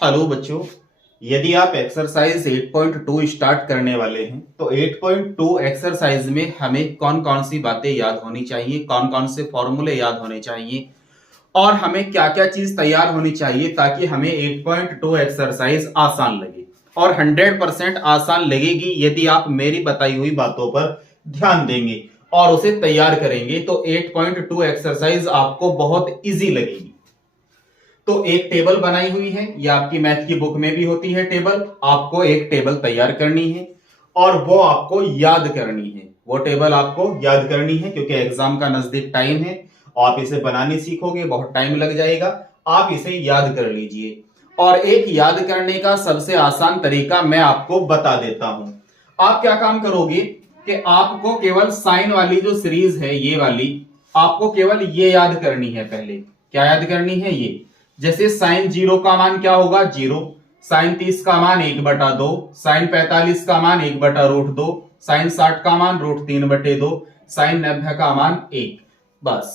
Hello बच्चों, यदि आप एक्सरसाइज 8.2 स्टार्ट करने वाले हैं तो 8.2 एक्सरसाइज में हमें कौन कौन सी बातें याद होनी चाहिए, कौन कौन से फॉर्मूले याद होने चाहिए और हमें क्या क्या चीज तैयार होनी चाहिए ताकि हमें 8.2 एक्सरसाइज आसान लगे। और 100% आसान लगेगी यदि आप मेरी बताई हुई बातों पर ध्यान देंगे और उसे तैयार करेंगे तो 8.2 एक्सरसाइज आपको बहुत इजी लगेगी। तो एक टेबल बनाई हुई है, ये आपकी मैथ की बुक में भी होती है टेबल। आपको एक टेबल तैयार करनी है और वो आपको याद करनी है। वो टेबल आपको याद करनी है क्योंकि एग्जाम का नजदीक टाइम है। आप इसे बनाने सीखोगे, बहुत टाइम लग जाएगा। आप इसे याद कर लीजिए और एक याद करने का सबसे आसान तरीका मैं आपको बता देता हूं। आप क्या काम करोगे कि आपको केवल साइन वाली जो सीरीज है, ये वाली आपको केवल ये याद करनी है। पहले क्या याद करनी है? ये जैसे साइन 0 का मान क्या होगा? 0। साइन 30 का मान 1/2, साइन 45 का मान 1/√2, साइन 60 का मान √3/2, साइन 90 का मान 1। बस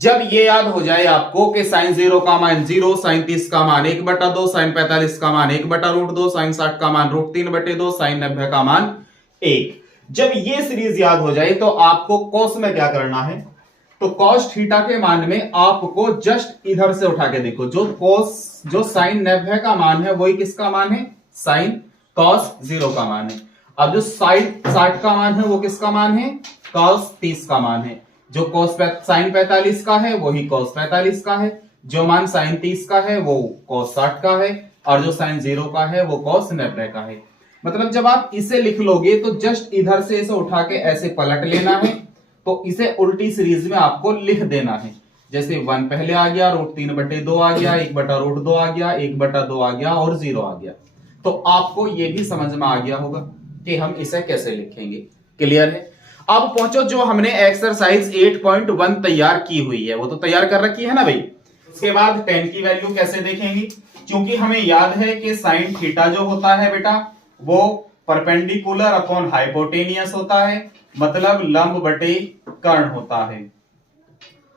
जब ये याद हो जाए आपको कि साइन 0 का मान 0, साइन 30 का मान 1/2, साइन 45 का मान 1/√2, साइन 60 का मान √3/2, साइन 90 का मान 1, जब ये सीरीज याद हो जाए तो आपको कॉस में क्या करना है? तो कॉस थीटा के मान में आपको जस्ट इधर से उठा के देखो, जो साइन 90 का मान है वही किसका मान है? साइन कॉस 0 का मान है। अब जो साइन 60 का मान है वो किसका मान है? कॉस 30 का मान है। जो साइन 45 का है वही कॉस 45 का है। जो मान साइन 30 का है वो कॉस 60 का है और जो साइन 0 का है वो कॉस 90 का है। मतलब जब आप इसे लिख लोगे तो जस्ट इधर से इसे उठा के ऐसे पलट लेना है, तो इसे उल्टी सीरीज में आपको लिख देना है। जैसे 1 पहले आ गया, √3/2 आ गया, 1/√2 आ गया, 1/2 आ गया और 0 आ गया। तो आपको यह भी समझ में आ गया होगा कि हम इसे कैसे लिखेंगे। क्लियर है? अब पहुंचो, जो हमने एक्सरसाइज 8.1 तैयार की हुई है वो तो तैयार कर रखी है ना भाई। उसके बाद 10 की वैल्यू कैसे देखेंगे? क्योंकि हमें याद है कि साइन थीटा जो होता है बेटा वो परपेंडिकुलर अपॉन हाइपोटेनियस होता है, मतलब लंब बटे कर्ण होता है।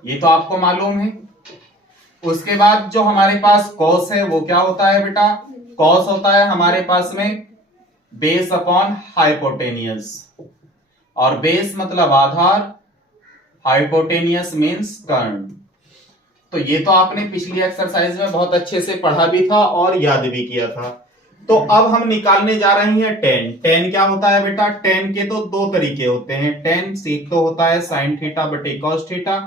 ये तो आपको मालूम है। उसके बाद जो हमारे पास कॉस है वो क्या होता है बेटा? कॉस होता है हमारे पास में बेस अपॉन हाइपोटेनियस, और बेस मतलब आधार, हाइपोटेनियस मींस कर्ण। तो ये तो आपने पिछली एक्सरसाइज में बहुत अच्छे से पढ़ा भी था और याद भी किया था। तो अब हम निकालने जा रहे हैं टेन। टेन क्या होता है बेटा? टेन के तो दो तरीके होते हैं। टेन सीख तो होता है साइन थीटा बटे कॉस थीटा,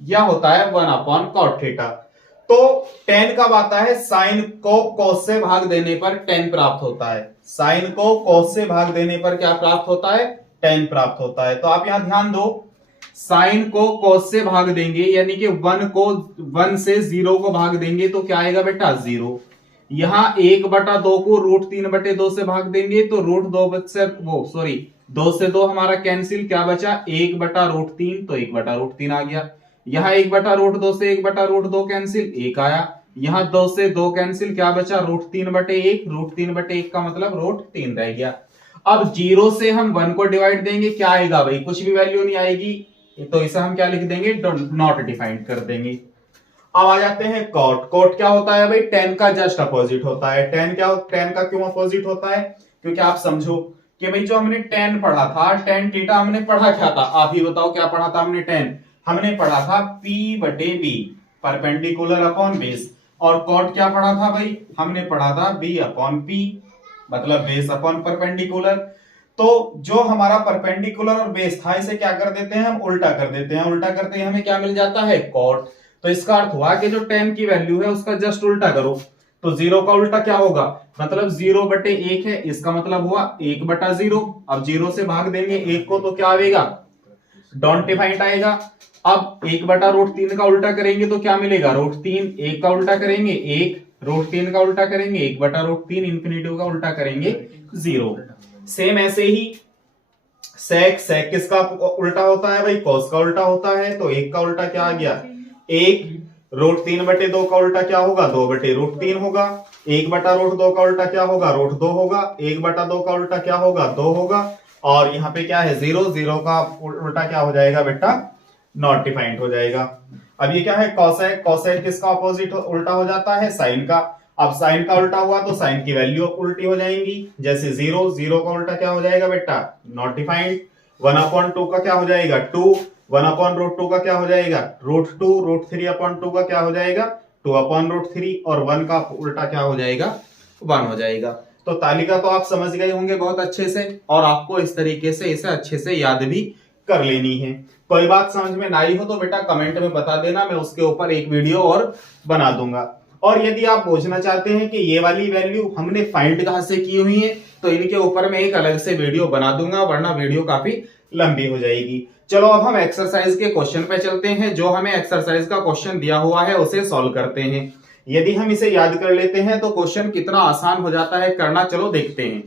या होता है 1/cot थीटा। तो टेन कब आता है? साइन को कॉस से भाग देने पर टेन प्राप्त होता है। साइन को कॉस से भाग देने पर क्या प्राप्त होता है? टेन प्राप्त होता है। तो आप यहां ध्यान दो, साइन को कॉस से भाग देंगे यानी कि 1 से 0 को भाग देंगे तो क्या आएगा बेटा? 0। यहां 1/2 को √3/2 से भाग देंगे तो √2 से सॉरी 2 से 2 हमारा कैंसिल, क्या बचा? 1/√3, तो 1/√3 आ गया। यहाँ 1/√2 से 1/√2 कैंसिल, 1 आया। यहाँ 2 से 2 कैंसिल, क्या बचा? √3/1, √3/1 का मतलब √3 रह गया। अब 0 से हम 1 को डिवाइड देंगे, क्या आएगा भाई? कुछ भी वैल्यू नहीं आएगी, तो इसे हम क्या लिख देंगे? नॉट डिफाइंड कर देंगे। अब आ जाते हैं कॉट। कॉट क्या होता है भाई? टेन का जस्ट अपोजिट होता है। टेन का क्यों अपोजिट होता है? क्योंकि आप समझो कि भाई जो हमने टेन पढ़ा था, टेन थीटा, हमने पढ़ा क्या था? आप ही बताओ क्या पढ़ा था हमने? टेन हमने पढ़ा था P/B, परपेंडिकुलर अपॉन बेस। और कॉट क्या पढ़ा था भाई? हमने पढ़ा था B/P, मतलब बेस अपॉन परपेंडिकुलर। तो जो हमारा परपेंडिकुलर और बेस था इसे क्या कर देते हैं हम? उल्टा कर देते हैं। उल्टा करते ही हमें क्या मिल जाता है? कॉट। तो इसका अर्थ हुआ कि जो टेन की वैल्यू है उसका जस्ट उल्टा करो, तो 0 का उल्टा क्या होगा? मतलब 0/1 है, इसका मतलब हुआ 1/0। अब 0 से भाग देंगे 1 को तो क्या आएगा? डॉन्ट डिफाइंड आएगा। अब 1/√3 का उल्टा करेंगे तो क्या मिलेगा? √3। 1 का उल्टा करेंगे 1, √3 का उल्टा करेंगे 1/√3, इंफिनिटिव का उल्टा करेंगे 0। सेम ऐसे ही सेक किसका उल्टा होता है भाई? कॉस का उल्टा होता है। तो 1 का उल्टा क्या आ गया? 1। √3/2 का उल्टा क्या होगा? 2/√3 होगा। 1/√2 का उल्टा क्या होगा? √2 होगा। 1/2 का उल्टा क्या होगा? 2 होगा। और यहाँ पे क्या है? 0। 0 का उल्टा क्या हो जाएगा बेटा? नॉट डिफाइंड हो जाएगा। अब ये क्या है कॉसेक, कॉसेक किसका ऑपोजिट उल्टा हो जाता है साइन का। अब साइन का उल्टा हुआ तो साइन की वैल्यू उल्टी हो जाएंगी, जैसे जीरो, जीरो का उल्टा क्या हो जाएगा बेटा नॉट डिफाइंड। 1/2 का क्या हो जाएगा 2, 1/√2 का क्या हो जाएगा √2, √3/2 का क्या हो जाएगा 2/√3 और 1 का उल्टा क्या हो जाएगा 1 हो जाएगा। तो तालिका तो आप समझ गए होंगे बहुत अच्छे से, और आपको इस तरीके से इसे अच्छे से याद भी कर लेनी है। कोई बात समझ में ना आई हो तो बेटा कमेंट में बता देना, मैं उसके ऊपर एक वीडियो और बना दूंगा। और यदि आप पूछना चाहते हैं कि ये वाली वैल्यू हमने फाइंड कहां से की हुई है तो इनके ऊपर मैं एक अलग से वीडियो बना दूंगा, वरना वीडियो काफी लंबी हो जाएगी। चलो अब हम एक्सरसाइज के क्वेश्चन पे चलते हैं। जो हमें एक्सरसाइज का क्वेश्चन दिया हुआ है उसे सॉल्व करते हैं। यदि हम इसे याद कर लेते हैं तो क्वेश्चन कितना आसान हो जाता है करना, चलो देखते हैं।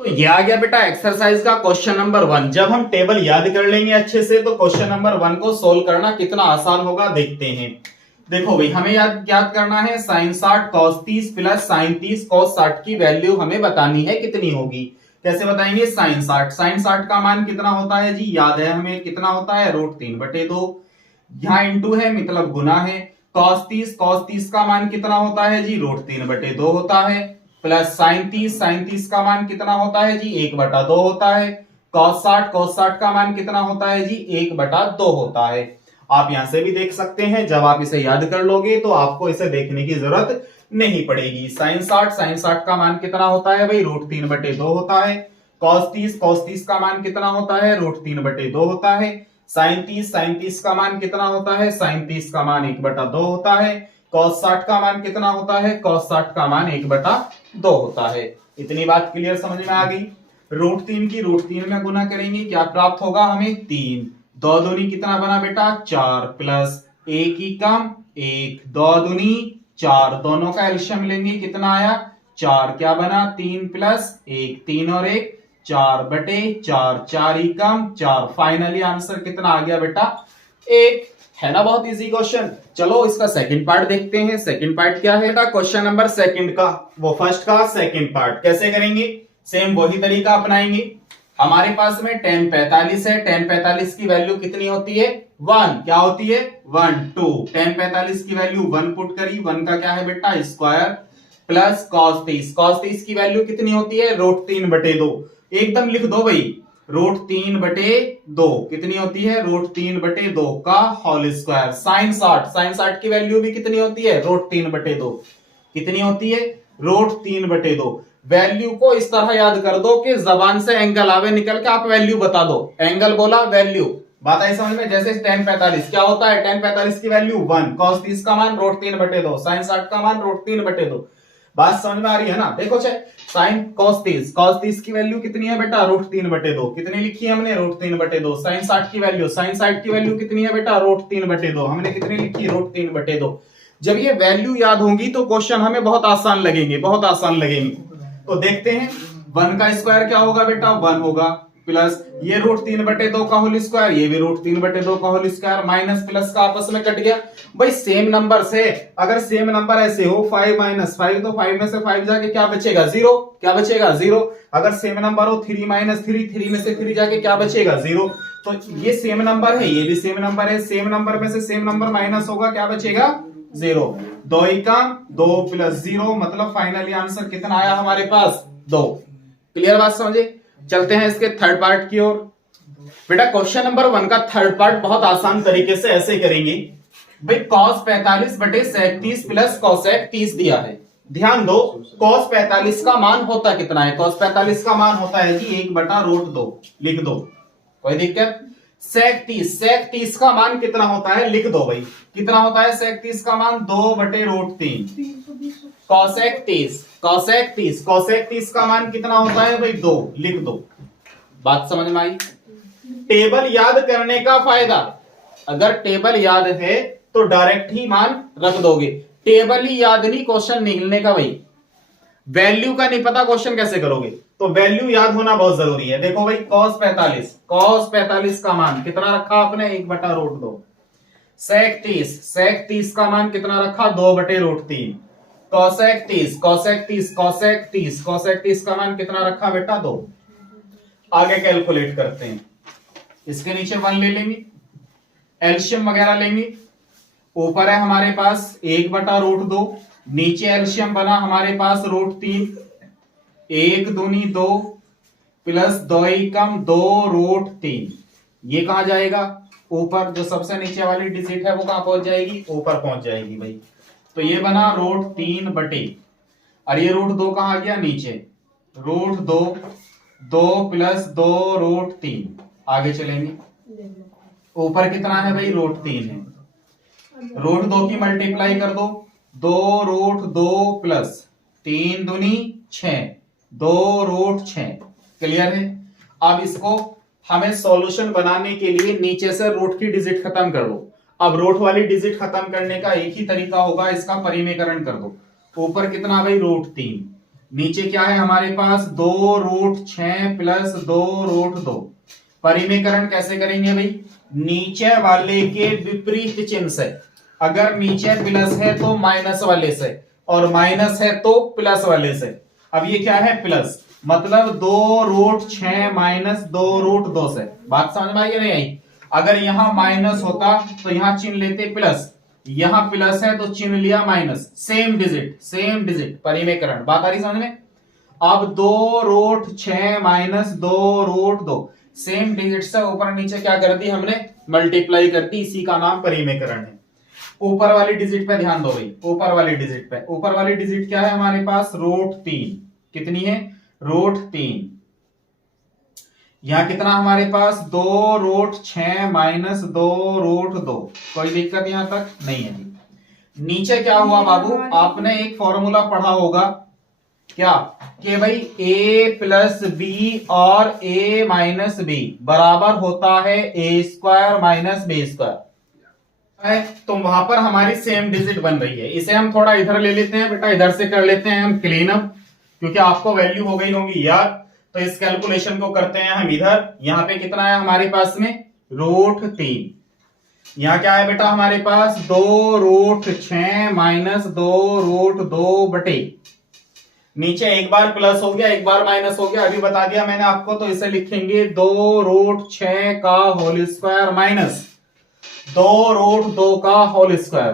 तो ये आ गया बेटा एक्सरसाइज का क्वेश्चन नंबर 1। जब हम टेबल याद कर लेंगे अच्छे से तो क्वेश्चन नंबर 1 को सोल्व करना कितना आसान होगा देखते हैं। देखो भाई हमें याद करना है sin 60 cos 30 plus sin 30 cos 60 की वैल्यू हमें बतानी है कितनी होगी। कैसे बताएंगे sin 60 का मान कितना होता है जी, याद है हमें कितना होता है √3/2। यहाँ इंटू है मतलब गुना है। cos 30 का मान कितना होता है जी √3/2 होता है, प्लस sin 30 का मान कितना होता है जी 1/2 होता है। cos 60 का मान कितना होता है जी 1/2 होता है। आप यहां से भी देख सकते हैं, जब आप इसे याद कर लोगे तो आपको इसे देखने की जरूरत नहीं पड़ेगी। sin 60 का मान कितना होता है भाई √3/2 होता है। cos 30 का मान कितना होता है √3/2 होता है। sin 30 का मान कितना होता है sin 30 का मान 1/2 होता है। cos 60 का मान कितना होता है cos 60 का मान 1/2 होता है। इतनी बात क्लियर समझ में आ गई। √3 की √3 में गुना करेंगे क्या प्राप्त होगा हमें 3, 2 दूनी कितना बना बेटा 4, प्लस 1 ही कम 1, 2 दूनी 4, दोनों का एलशियम लेंगे कितना आया 4, क्या बना 3 प्लस 1, 3 और 1 4/4, 4 ही कम 4। फाइनली आंसर कितना आ गया बेटा 1। है ना बहुत इजी क्वेश्चन। चलो इसका सेकंड पार्ट देखते हैं। सेकंड पार्ट क्या है बेटा क्वेश्चन नंबर सेकंड का, वो फर्स्ट का सेकंड पार्ट कैसे करेंगे, सेम वही तरीका अपनाएंगे। हमारे पास में tan 45 है, tan 45 की वैल्यू कितनी होती है 1, क्या होती है 1 2, tan 45 की वैल्यू 1 पुट करी, 1 का क्या है बेटा स्क्वायर, प्लस cos 30 की वैल्यू कितनी होती है √3/2, एकदम लिख दो भाई √3/2 कितनी होती है √3/2 का होल स्क्वायर। sin 60 की वैल्यू भी कितनी होती है √3/2, कितनी होती है √3/2। वैल्यू को इस तरह याद कर दो कि जबान से एंगल आवे निकल के आप वैल्यू बता दो। एंगल बोला वैल्यू, बात आई समझ में। जैसे tan 45 क्या होता है tan 45 की वैल्यू 1, cos 30 का मान √3/2, sin 60 का मान √3/2। बात समझ में आ रही है ना। देखो sin cos 30 की वैल्यू कितनी है बेटा √3/2, कितनी लिखी है हमने √3/2। sin 60 की वैल्यू कितनी है बेटा √3/2, हमने कितनी लिखी √3/2। जब ये वैल्यू याद होंगी तो क्वेश्चन हमें बहुत आसान लगेंगे, बहुत आसान लगेंगे। तो देखते हैं 1 का स्क्वायर क्या होगा बेटा 1 होगा, प्लस ये √3/2 का होल स्क्वायर, ये भी √3/2 का होल स्क्वायर, माइनस प्लस का आपस में कट गया। भाई सेम नंबर से अगर सेम नंबर ऐसे हो 5 - 5 तो 5 में से 5 जाके क्या बचेगा 0, क्या बचेगा 0। अगर सेम नंबर हो 3 - 3, 3 में से 3 जाके क्या बचेगा 0। तो ये सेम नंबर है, ये भी सेम नंबर है, सेम नंबर में से सेम नंबर माइनस होगा क्या बचेगा 0। 2 ही काम 2 प्लस 0 मतलब फाइनली आंसर कितना आया हमारे पास 2। क्लियर बात समझे। चलते हैं इसके थर्ड पार्ट की ओर। बेटा क्वेश्चन नंबर 1 का थर्ड पार्ट बहुत आसान तरीके से ऐसे करेंगे। भाई cos 45/sec 30 प्लस cosec 30 दिया है। ध्यान दो cos 45 का मान होता कितना है, cos 45 का मान होता है जी 1/√2, लिख दो कोई दिक्कत। sec 30 का मान कितना होता है लिख दो भाई, कितना होता है sec 30 का मान 2/√3। cosec 30 का मान कितना होता है भाई 2, लिख दो। बात समझ में आई। टेबल याद करने का फायदा, अगर टेबल याद है तो डायरेक्ट ही मान रख दोगे। टेबल ही याद नहीं क्वेश्चन निकलने का भाई, वैल्यू का नहीं पता क्वेश्चन कैसे करोगे। तो वैल्यू याद होना बहुत जरूरी है। देखो भाई cos 45 का मान कितना रखा आपने 1/√2। sec 30 का मान कितना रखा 2/√3। cosec 30 का मान कितना रखा बेटा 2। आगे कैलकुलेट करते हैं, इसके नीचे 1 ले लेंगे, एलसीएम वगैरह लेंगे। ऊपर है हमारे पास 1/√2, नीचे एलसीएम बना हमारे पास √3, 1 दूनी 2 प्लस 2 एकम 2√3। ये कहां जाएगा? ऊपर। जो सबसे नीचे वाली डिजिट है वो कहां पहुंच जाएगी? ऊपर पहुंच जाएगी भाई। तो ये बना √3 बटे, और ये √2 कहां आ गया? नीचे। √2, 2 प्लस 2√3। आगे चलेंगे। ऊपर कितना है भाई? √3 है। √2 की मल्टीप्लाई कर दो, 2√2 प्लस 3 दूनी 6, 2√6। क्लियर है? अब इसको हमें सॉल्यूशन बनाने के लिए नीचे से रूट की डिजिट खत्म कर दो। अब रूट वाली डिजिट खत्म करने का एक ही तरीका होगा, इसका परिमेयकरण कर दो। ऊपर कितना भाई? √3, नीचे क्या है हमारे पास? 2√6 प्लस 2√2। परिमेयकरण कैसे करेंगे भाई? नीचे वाले के विपरीत चिन्ह से। अगर नीचे प्लस है तो माइनस वाले से, और माइनस है तो प्लस वाले से। अब ये क्या है? प्लस, मतलब 2√6 माइनस 2√2 से। बात समझ में आई या नहीं आई? अगर यहां माइनस होता तो यहां चिन्ह लेते प्लस, यहां प्लस है तो चिन्ह लिया माइनस। Same digit परिमेयकरण। बात आ रही समझ में? अब 2√6 माइनस 2√2 सेम डिजिट से ऊपर नीचे क्या कर दी हमने? मल्टीप्लाई कर दी। इसी का नाम परिमेयकरण है। ऊपर वाली डिजिट पे ध्यान दो भाई। ऊपर वाली डिजिट पे, ऊपर वाली डिजिट क्या है हमारे पास? √3। कितनी है? √3। यहां कितना हमारे पास? 2√6 माइनस 2√2। कोई दिक्कत यहां तक नहीं है जी। नीचे क्या हुआ बाबू? आपने एक फॉर्मूला पढ़ा होगा, क्या? कि भाई a प्लस बी और a माइनस बी बराबर होता है a² माइनस b²। तो वहां पर हमारी सेम डिजिट बन रही है। इसे हम थोड़ा इधर ले लेते हैं बेटा, इधर से कर लेते हैं हम क्लीन अप, क्योंकि आपको वैल्यू हो गई होगी यार। तो इस कैलकुलेशन को करते हैं हम इधर। यहां पे कितना है हमारे पास में? √3। यहां क्या है बेटा हमारे पास? 2√6 माइनस 2√2 बटे, नीचे एक बार प्लस हो गया एक बार माइनस हो गया, अभी बता दिया मैंने आपको। तो इसे लिखेंगे 2√6 का होल स्क्वायर माइनस 2√2 का होल स्क्वायर।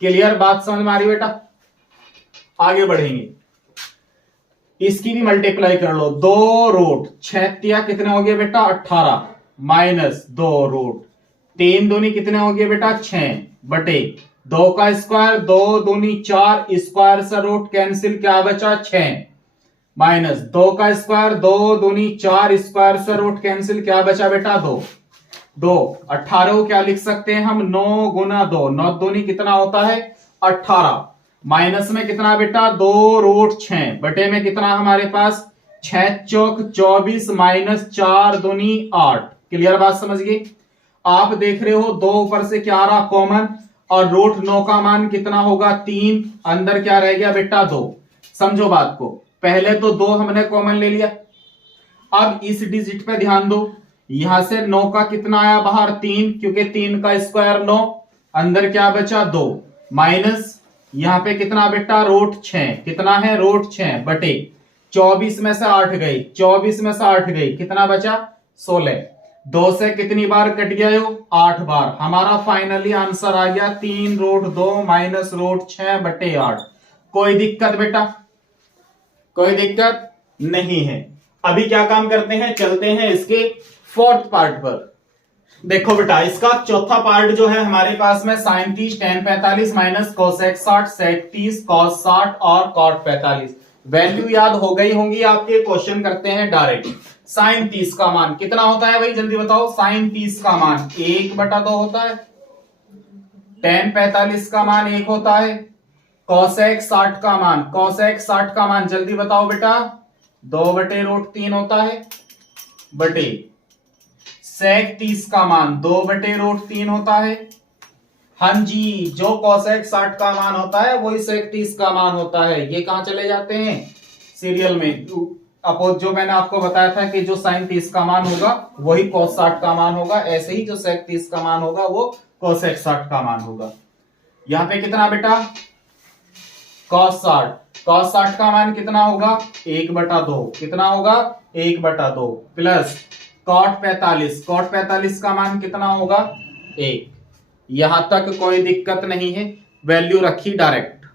क्लियर? बात समझ में आ रही बेटा? आगे बढ़ेंगे। इसकी भी मल्टीप्लाई कर लो। 2√6 कितने हो गए बेटा? 18 माइनस 2√3 दूनी कितने हो गए बेटा? 6 बटे 2 का स्क्वायर, 2 दूनी 4, स्क्वायर से रूट कैंसिल, क्या बचा? 6 माइनस 2 का स्क्वायर, 2 दूनी 4, स्क्वायर से रूट कैंसिल, क्या बचा बेटा? 2। 18 को क्या लिख सकते हैं हम? 9 गुना 2, 9 दूनी कितना होता है? 18। माइनस में कितना बेटा? 2√6 बटे में कितना हमारे पास? 6 चौक 24 माइनस 4 दूनी 8। क्लियर? बात समझ गए? आप देख रहे हो 2 ऊपर से क्या आ रहा? कॉमन। और √9 का मान कितना होगा? 3। अंदर क्या रह गया बेटा? 2। समझो बात को। पहले तो 2 हमने कॉमन ले लिया। अब इस डिजिट पे ध्यान दो। यहां से 9 का कितना आया बाहर? 3, क्योंकि 3 का स्क्वायर 9। अंदर क्या बचा? 2 माइनस यहां पे कितना बेटा? √6। कितना है? √6 बटे 24 में से 8 गई, 24 में से 8 गई, कितना बचा? 16। 2 से कितनी बार कट गया? 8 बार। हमारा फाइनली आंसर आ गया 3√2 माइनस √6 बटे 8। कोई दिक्कत बेटा? कोई दिक्कत नहीं है। अभी क्या काम करते हैं? चलते हैं इसके फोर्थ पार्ट पर। देखो बेटा, इसका चौथा पार्ट जो है हमारे पास में sin 30 tan 45 minus cosec 60 sec 30 cos 60 और cot 45। वैल्यू याद हो गई होंगी आपके। क्वेश्चन करते हैं डायरेक्ट। sin 30 का मान कितना होता है भाई? जल्दी बताओ। sin 30 का मान 1/2 होता है। tan 45 का मान 1 होता है। cosec 60 का मान जल्दी बताओ बेटा। 2/√3 होता है बटे sec 30 का मान 2/√3 होता है। हाँ जी, जो cosec 60 का मान होता है वही sec 30 का मान होता है। ये कहां चले जाते हैं? सीरियल में। अपोज जो मैंने आपको बताया था कि जो sin 30 का मान होगा वही cos 60 का मान होगा, ऐसे ही जो sec 30 का मान होगा वो cosec 60 का मान होगा। यहां पे कितना बेटा? cos 60 का मान कितना होगा? 1/2। कितना होगा? 1/2 प्लस cot 45 का मान कितना होगा? 1। यहां तक कोई दिक्कत नहीं है, वैल्यू रखी डायरेक्ट।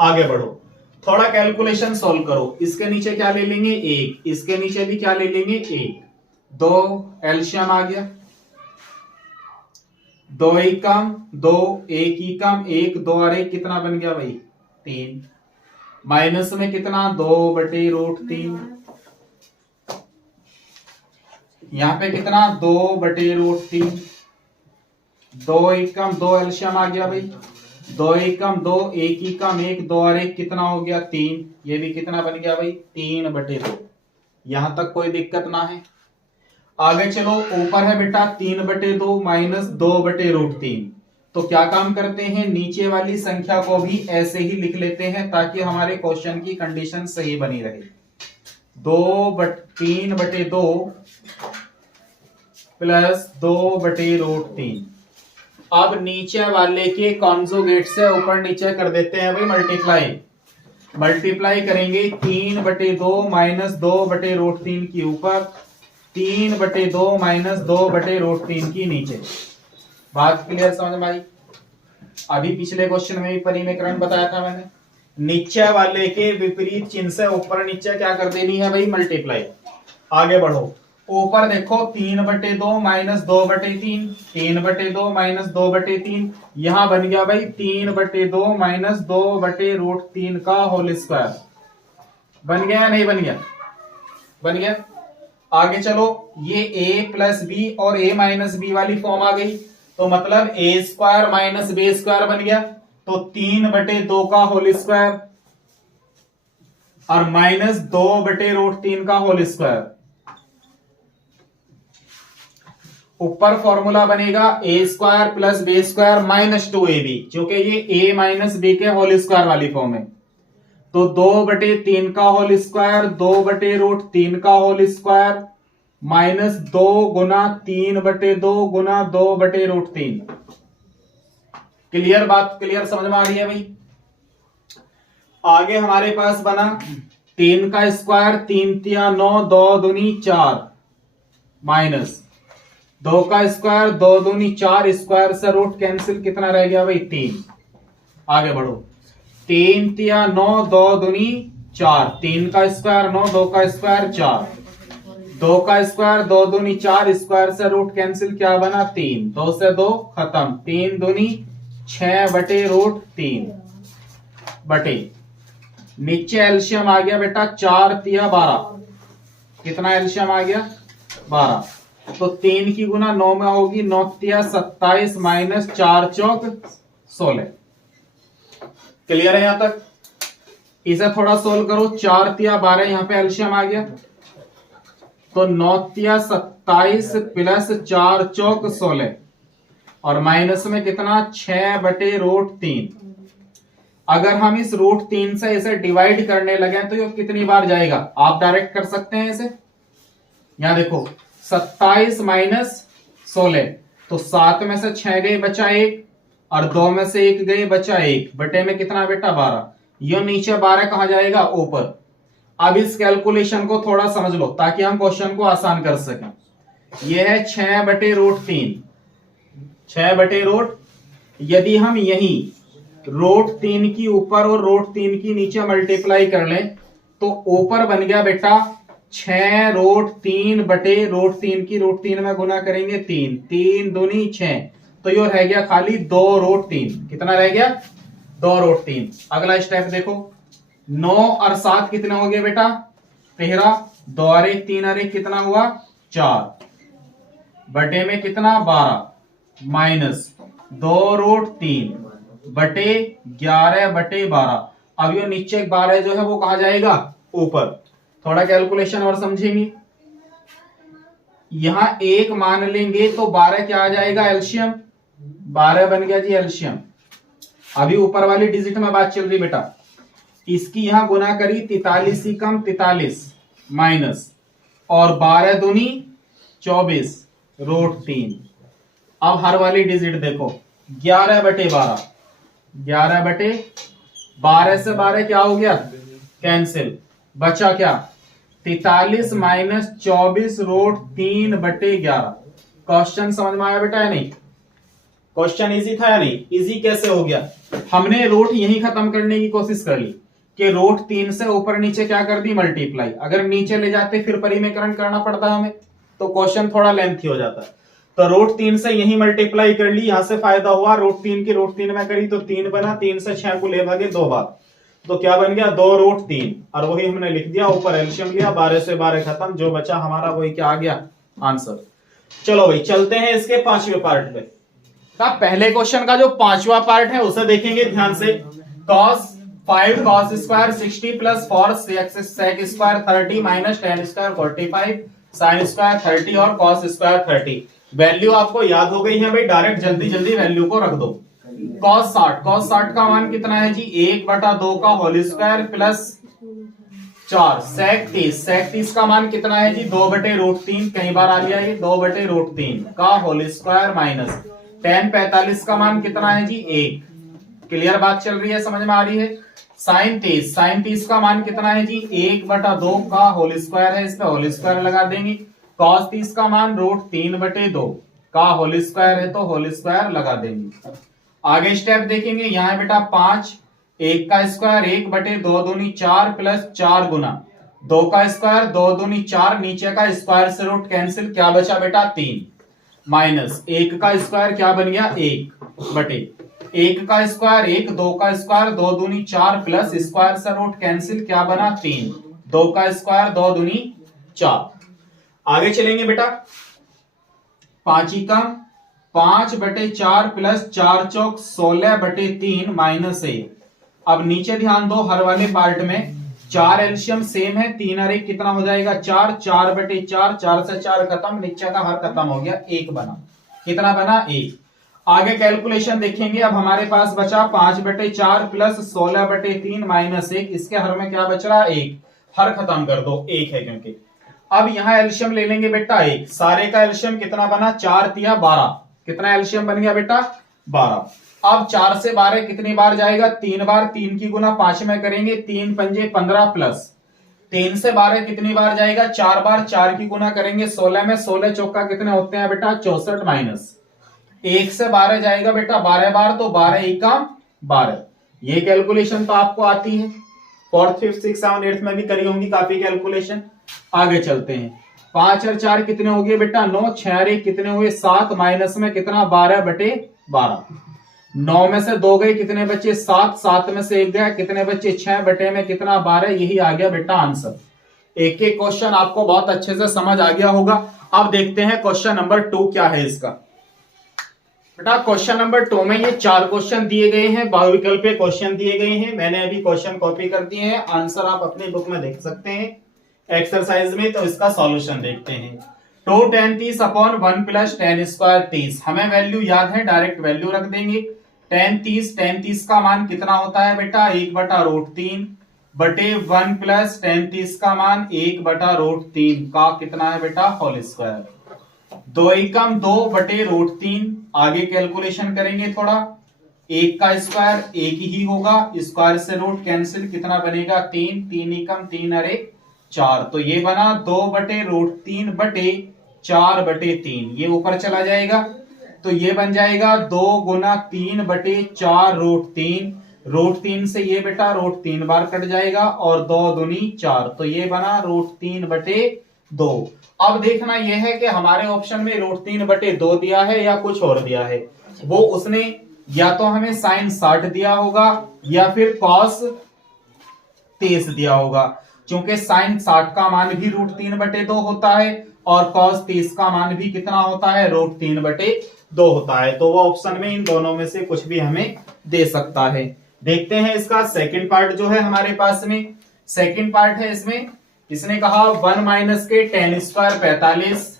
आगे बढ़ो, थोड़ा कैलकुलेशन सॉल्व करो। इसके नीचे क्या ले लेंगे 1, इसके नीचे भी क्या ले लेंगे 1, 2 एलशियम आ गया, 2 एकम 2, 1 एकम 1, 2 और 1 कितना बन गया भाई 3। माइनस में कितना 2/√3, यहां पे कितना 2/√3, 2 एकम 2 एलशियम आ गया भाई, 2 एकम 2, 1 एकम 1, 2 और 1 कितना हो गया 3। ये भी कितना बन गया भाई 3/2। यहां तक कोई दिक्कत ना है। आगे चलो, ऊपर है बेटा 3/2 माइनस 2/√3। तो क्या काम करते हैं, नीचे वाली संख्या को भी ऐसे ही लिख लेते हैं ताकि हमारे क्वेश्चन की कंडीशन सही बनी रहे। 3/2 प्लस 2/√3। अब नीचे वाले के कॉन्जुगेट से ऊपर नीचे कर देते हैं भाई मल्टीप्लाई। मल्टीप्लाई करेंगे 3/2 माइनस 2/√3 की ऊपर, 3/2 माइनस 2/√3 की नीचे। बात क्लियर समझ में आई। अभी पिछले क्वेश्चन में भी परिमेकरण बताया था मैंने, नीचे वाले के विपरीत चिन्ह से ऊपर नीचे क्या कर देनी है भाई मल्टीप्लाई। आगे बढ़ो, ऊपर देखो 3/2 माइनस 2/3, 3/2 माइनस 2/3, यहां बन गया भाई 3/2 माइनस 2/√3 का होल स्क्वायर। बन गया या नहीं बन गया, बन गया। आगे चलो, ये a प्लस बी और a माइनस बी वाली फॉर्म आ गई, तो मतलब a² माइनस b² बन गया। तो 3/2 का होल स्क्वायर और माइनस 2/√3 का होल स्क्वायर। ऊपर फॉर्मूला बनेगा a² plus b² minus 2ab, क्योंकि ये a माइनस b के होल स्क्वायर वाली फॉर्म है। तो 2/3 का होल स्क्वायर, 2/√3 का होल स्क्वायर माइनस 2 गुना 3/2 गुना 2/√3। क्लियर बात, क्लियर समझ में आ रही है भाई। आगे हमारे पास बना 3 का स्क्वायर, 3 तिया 9, 2 दूनी 4 माइनस 2 का स्क्वायर, 2 दूनी 4, स्क्वायर से रूट कैंसिल, कितना रह गया भाई 3। आगे बढ़ो, 3 तिया 9, 2 दूनी 4, 3 का स्क्वायर 9, 2 का स्क्वायर 4, 2 का स्क्वायर 2 दूनी 4, स्क्वायर से रूट कैंसिल, क्या बना 3, 2 से 2 खत्म, 3 दूनी 6/√3 बटे, नीचे एल्शियम आ गया बेटा 4 तिया 12, कितना एल्शियम आ गया 12। तो 3 की गुना 9 में होगी, 9 तिया 27 माइनस 4 चौक 16। क्लियर है यहां तक। इसे थोड़ा सोल्व करो, 4 तिया 12, यहां पे एल्शियम आ गया, तो 9 तिया 27 प्लस 4 चौक 16 और माइनस में कितना 6/√3। अगर हम इस √3 से इसे डिवाइड करने लगे तो ये कितनी बार जाएगा, आप डायरेक्ट कर सकते हैं इसे। यहां देखो 27 माइनस 16, तो 7 में से 6 गए बचा 1 और 2 में से 1 गए बचा 1, बटे में कितना बेटा 12। ये नीचे 12 कहां जाएगा ऊपर। अब इस कैलकुलेशन को थोड़ा समझ लो ताकि हम क्वेश्चन को आसान कर सकें। यह है 6/√3, 6/√, यदि हम यही √3 की ऊपर और √3 की नीचे मल्टीप्लाई कर लें तो ऊपर बन गया बेटा 6√3/√3 की √3 में गुना करेंगे 3, 3 दूनी 6, तो ये रह गया खाली 2√3। कितना रह गया 2√3। अगला स्टेप देखो, 9 और 7 कितने हो गए बेटा 13, 2 और 1 3 और 1 कितना हुआ 4, बटे में कितना 12 माइनस 2√3 बटे 11/12। अब ये नीचे 12 जो है वो कहा जाएगा ऊपर। थोड़ा कैलकुलेशन और समझेंगे, यहां 1 मान लेंगे तो 12 क्या आ जाएगा एल्शियम, 12 बन गया जी एल्शियम। अभी ऊपर वाली डिजिट में बात चल रही बेटा, इसकी यहां गुना करी 43 ही कम 43 माइनस और 12 दूनी 24/√3। अब हर वाली डिजिट देखो 11/12, 11/12 से 12 क्या हो गया कैंसिल, बचा क्या 43 माइनस 24/3/11। क्वेश्चन समझ में आया बेटा या नहीं। क्वेश्चन इजी था या नहीं? इजी कैसे हो गया? हमने रूट यही खत्म करने की कोशिश कर ली कि रूट 3 से ऊपर नीचे क्या कर दी, मल्टीप्लाई। अगर नीचे ले जाते फिर परिमेयकरण करना पड़ता हमें, तो क्वेश्चन थोड़ा लेंथी हो जाता है। तो रूट 3 से यही मल्टीप्लाई कर ली, यहां से फायदा हुआ, रूट 3 की रूट 3 में करी तो 3 बना, 3 से 6 को ले भागे 2 बार, तो क्या बन गया 2 रूट 3, और वही हमने लिख दिया, ऊपर एल्शियम लिया, 12 से 12 खत्म, जो बचा हमारा वही क्या आ गया आंसर। चलो भाई चलते हैं इसके 5वें पार्ट पे। पहले क्वेश्चन का जो 5वां पार्ट है उसे देखेंगे ध्यान से। cos 5 cos square 60 plus 4 sec square 30 minus tan square 45 sin square 30 और cos स्क्वायर 30। वैल्यू आपको याद हो गई है भाई, डायरेक्ट जल्दी जल्दी वैल्यू को रख दो। cos 60 का मान कितना है जी, 1/2 का होल स्क्वायर प्लस 4 sec 30 का मान कितना है जी, 2/√3, कई बार आ गया ये 2/√3 का होल स्क्वायर माइनस tan 45 का मान कितना है जी 1। क्लियर बात चल रही है, समझ में आ रही है। sin 30 का मान कितना है जी, 1/2 का होल स्क्वायर है, इस पे होल स्क्वायर लगा देंगे। cos 30 का मान √3/2 का होल स्क्वायर है, तो होल स्क्वायर लगा देंगे। आगे स्टेप देखेंगे, यहाँ बेटा 5, 1 का स्क्वायर 1/2 दूनी 4 प्लस 4 गुना 2 का स्क्वायर 2 दूनी 4, नीचे का स्क्वायर से रूट कैंसिल, क्या बचा बेटा 3, माइनस 1 का स्क्वायर क्या बन गया 1/1 का स्क्वायर 1, 2 का स्क्वायर 2 दूनी 4 प्लस स्क्वायर से रूट कैंसिल, क्या बना 3, 2 का स्क्वायर 2 दूनी 4। आगे चलेंगे बेटा, 5 कम 5/4 प्लस 4 चौक 16/3 माइनस 1। अब नीचे ध्यान दो, हर वाले पार्ट में 4 एल्शियम सेम है, 3 और 1 कितना हो जाएगा 4, 4/4, 4 से 4 खत्म, नीचे का हर खत्म हो गया, 1 बना, कितना बना 1। आगे कैलकुलेशन देखेंगे, अब हमारे पास बचा 5/4 प्लस 16/3 माइनस 1, इसके हर में क्या बच रहा 1, हर खत्म कर दो 1 है क्योंकि। अब यहाँ एल्शियम ले लेंगे बेटा 1, सारे का एल्शियम कितना बना 4 तिया 12, कितना एल्शियम बन गया बेटा 12। अब 4 से 12 कितनी बार जाएगा, 3 बार, 3 की गुना 5 में करेंगे, 3 पंजे 15 प्लस 3 से 12 कितनी बार जाएगा 4 बार, 4 की गुना करेंगे 16 में, 16 चौका कितने होते हैं बेटा 64 माइनस 1 से 12 जाएगा बेटा 12 बार, तो 12 एका 12। ये कैलकुलेशन तो आपको आती है, 4th 5th 6th 7th 8th में भी करी होंगी काफी कैलकुलेशन। आगे चलते हैं, 5 और 4 कितने हो गए बेटा 9, 6 और 1 कितने हुए 7, माइनस में कितना 12/12, 9 में से 2 गए कितने बचे 7, 7 में से 1 गया कितने बचे 6, बटे में कितना 12, यही आ गया बेटा आंसर। एक एक क्वेश्चन आपको बहुत अच्छे से समझ आ गया होगा। अब देखते हैं क्वेश्चन नंबर 2 क्या है इसका। बेटा क्वेश्चन नंबर 2 में ये 4 क्वेश्चन दिए गए हैं, बहुविकल्पीय क्वेश्चन दिए गए हैं, मैंने अभी क्वेश्चन कॉपी कर दिए हैं, आंसर आप अपनी बुक में देख सकते हैं एक्सरसाइज में। तो इसका सॉल्यूशन देखते हैं। 2 tan 30 upon 1 plus tan square 30, हमें वैल्यू याद है, डायरेक्ट वैल्यू रख देंगे। tan 30 का मान कितना होता है बेटा 1/√3 बटे 1 प्लस tan 30 का मान 1/√3 का कितना है बेटा होल स्क्वायर, 2 एकम 2/√3। आगे कैलकुलेशन करेंगे थोड़ा, 1 का स्क्वायर 1 ही होगा, स्क्वायर से रूट कैंसिल, कितना बनेगा 3, 3 एकम 3 और 1 4, तो ये बना 2/√3 बटे 4/3, ये ऊपर चला जाएगा, तो ये बन जाएगा 2 गुना 3/4√3, √3 से ये बेटा √3 बार कट जाएगा, और 2 दूनी 4, तो ये बना √3/2। अब देखना यह है कि हमारे ऑप्शन में √3/2 दिया है या कुछ और दिया है, वो उसने या तो हमें sin 60 दिया होगा या फिर cos 30 दिया होगा, क्योंकि sin 60 का मान भी √3/2 होता है और cos 30 का मान भी कितना होता है √3/2 होता है, तो वो ऑप्शन में इन दोनों में से कुछ भी हमें दे सकता है। देखते हैं इसका सेकंड पार्ट जो है हमारे पास में, सेकंड पार्ट है इसमें, इसने कहा 1 माइनस के tan स्क्वायर 45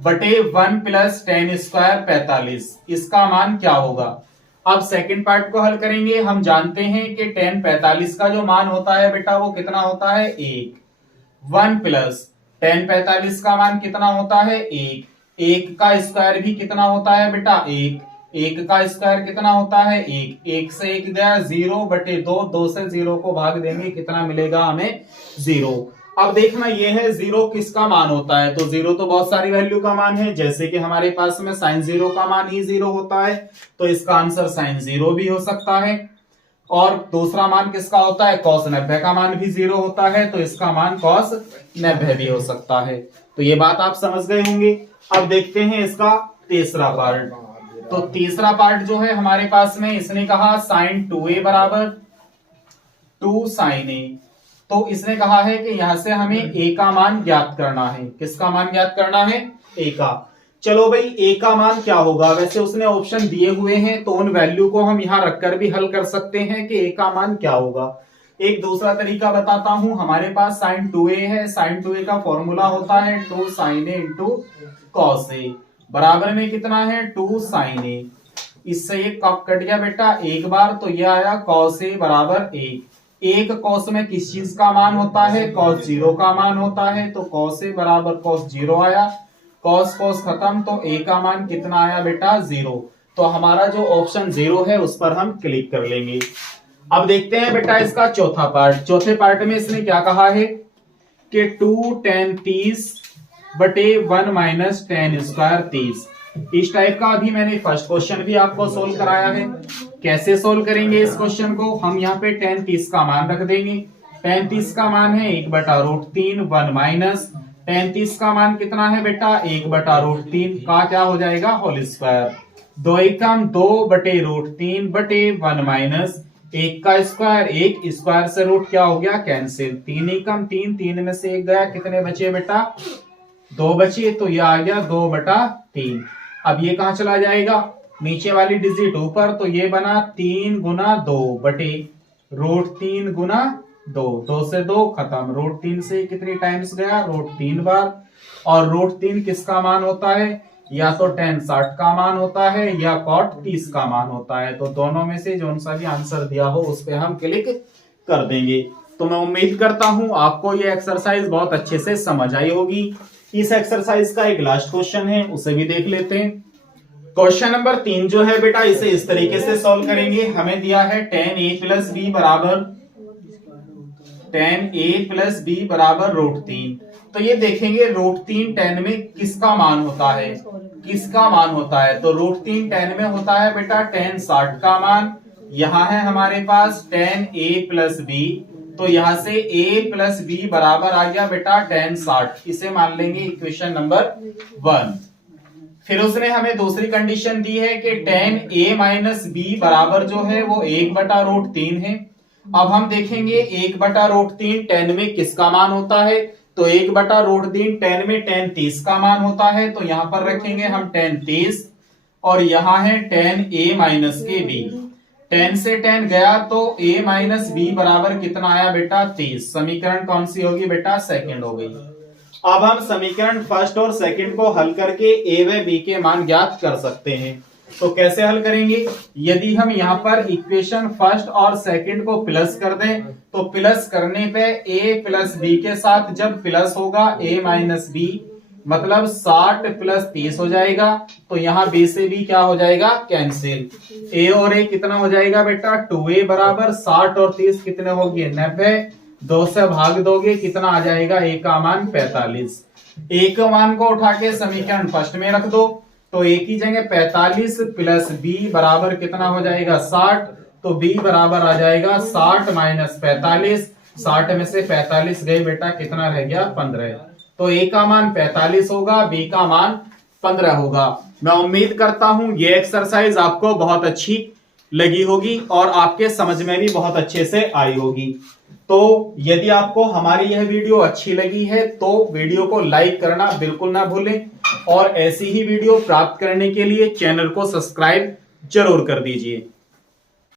बटे 1 प्लस tan स्क्वायर 45, इसका मान क्या होगा। अब सेकंड पार्ट को हल करेंगे, हम जानते हैं कि tan 45 का जो मान होता है बेटा वो कितना होता है 1, 1 प्लस tan 45 का मान कितना होता है 1, 1 का स्क्वायर भी कितना होता है बेटा 1, 1 का स्क्वायर कितना होता है 1, 1 से 1 गया 0/2, 2 से 0 को भाग देंगे कितना मिलेगा हमें 0। अब देखना ये है जीरो किसका मान होता है, तो जीरो तो बहुत सारी वैल्यू का मान है, जैसे कि हमारे पास में साइन जीरो का मान ही जीरो होता है, तो इसका आंसर साइन जीरो भी हो सकता है। और दूसरा मान किसका होता है, कॉस 90 का मान भी जीरो होता है, तो इसका मान कॉस 90 भी हो सकता है। तो ये बात आप समझ गए होंगे। अब देखते हैं इसका तीसरा पार्ट। तो तीसरा पार्ट जो है हमारे पास में, इसने कहा साइन 2a बराबर 2 साइन ए। तो इसने कहा है कि यहां से हमें a का मान ज्ञात करना है। किसका मान ज्ञात करना है, a का। चलो भाई a का मान क्या होगा, वैसे उसने ऑप्शन दिए हुए हैं तो उन वैल्यू को हम यहां रखकर भी हल कर सकते हैं कि a का मान क्या होगा। एक दूसरा तरीका बताता हूं, हमारे पास साइन 2a है, साइन 2a का फॉर्मूला होता है 2 sign A into cos A, बराबर में कितना है 2 साइन ए। इससे ये कब कट गया बेटा एक बार, तो ये आया कॉस ए बराबर 1। एक कॉस में किस चीज का मान होता है, कॉस जीरो का मान होता है, तो कॉस ए बराबर कॉस जीरो आया। कॉस कॉस खत्म, तो ए का मान कितना आया बेटा 0। तो हमारा जो ऑप्शन 0 है उस पर हम क्लिक कर लेंगे। अब देखते हैं बेटा इसका चौथा पार्ट। चौथे पार्ट में इसने क्या कहा है कि 2 tan 30 बटे 1 माइनस tan स्क्वायर 30। इस टाइप का अभी मैंने फर्स्ट क्वेश्चन भी आपको सोल्व कराया है। कैसे सोल्व करेंगे इस क्वेश्चन को, हम यहाँ पे tan 30 का मान रख देंगे। tan 30 का मान है 1/√3, 1 माइनस tan 30 का मान कितना है बेटा 1/√3 का क्या हो जाएगा होल स्क्वायर। 2 एकम 2/√3 बटे 1 माइनस 1 का स्क्वायर, 1 स्क्वायर से रूट क्या हो गया कैंसिल, 3 एकम 3, 3 में से 1 गया, कितने बचे बेटा 2 बचे, तो ये आ गया 2/3। अब ये कहां चला जाएगा, नीचे वाली डिजिट ऊपर, तो ये बना 3 गुना 2 बटे √3 गुना 2, 2 से 2 खत्म, √3 से कितनी टाइम्स गया √3 बार। और √3 किसका मान होता है, या तो tan 60 का मान होता है या cot 30 का मान होता है। तो दोनों में से जो सा भी आंसर दिया हो उस पर हम क्लिक कर देंगे। तो मैं उम्मीद करता हूं आपको ये एक्सरसाइज बहुत अच्छे से समझ आई होगी। इस एक्सरसाइज का एक लास्ट क्वेश्चन है, उसे भी देख लेते हैं। क्वेश्चन नंबर 3 जो है बेटा, इसे इस तरीके से सॉल्व करेंगे। हमें दिया है tan a प्लस b बराबर tan a प्लस b बराबर √3। तो ये देखेंगे √3 tan में किसका मान होता है, किसका मान होता है, तो √3 tan में होता है बेटा tan 60 का मान। यहाँ है हमारे पास tan a प्लस b, तो यहां से a प्लस b बराबर आ गया बेटा tan 60। इसे मान लेंगे इक्वेशन नंबर 1। फिर उसने हमें दूसरी कंडीशन दी है कि tan a माइनस b बराबर जो है वो 1/√3 है। अब हम देखेंगे 1/√3 tan में किसका मान होता है, तो 1/√3 tan में tan 30 का मान होता है। तो यहां पर रखेंगे हम tan 30 और यहां है tan a माइनस के b। tan से tan गया तो a माइनस b बराबर कितना आया बेटा 30। समीकरण कौन सी होगी बेटा सेकंड हो गई। अब हम समीकरण फर्स्ट और सेकंड को हल करके a व b के मान ज्ञात कर सकते हैं। तो कैसे हल करेंगे, यदि हम यहाँ पर इक्वेशन फर्स्ट और सेकंड को प्लस कर दें, तो प्लस करने पे a प्लस b के साथ जब प्लस होगा a माइनस b मतलब 60 प्लस 30 हो जाएगा। तो यहाँ b से b क्या हो जाएगा कैंसिल, a और a कितना हो जाएगा बेटा 2a बराबर 60 और 30 कितने हो गए 90, 2 से भाग दोगे कितना आ जाएगा a का मान 45। a के मान को उठा के समीकरण फर्स्ट में रख दो, तो a की जगह 45 प्लस b बराबर कितना हो जाएगा 60, तो b बराबर आ जाएगा 60 माइनस 45, 60 में से 45 गए बेटा कितना रह गया 15। तो a का मान 45 होगा, b का मान 15 होगा। मैं उम्मीद करता हूं ये एक्सरसाइज आपको बहुत अच्छी लगी होगी और आपके समझ में भी बहुत अच्छे से आई होगी। तो यदि आपको हमारी यह वीडियो अच्छी लगी है तो वीडियो को लाइक करना बिल्कुल ना भूलें और ऐसी ही वीडियो प्राप्त करने के लिए चैनल को सब्सक्राइब जरूर कर दीजिए।